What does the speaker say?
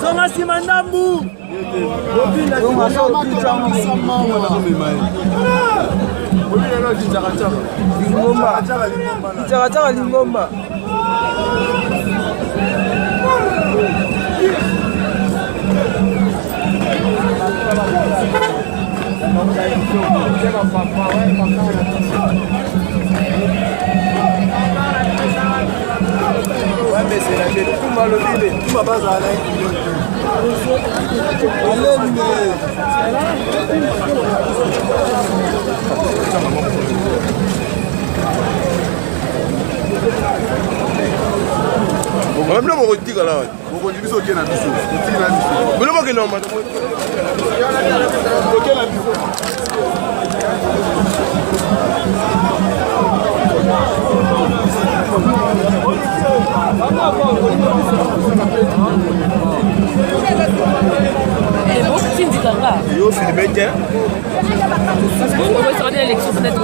Songa simandambu. Chaka lingomba. On va me dire là, on va dire que c'est un bisou. Mais non, non, madame. Yo, c'est le métier. On va se rendre à l'élection, peut-être.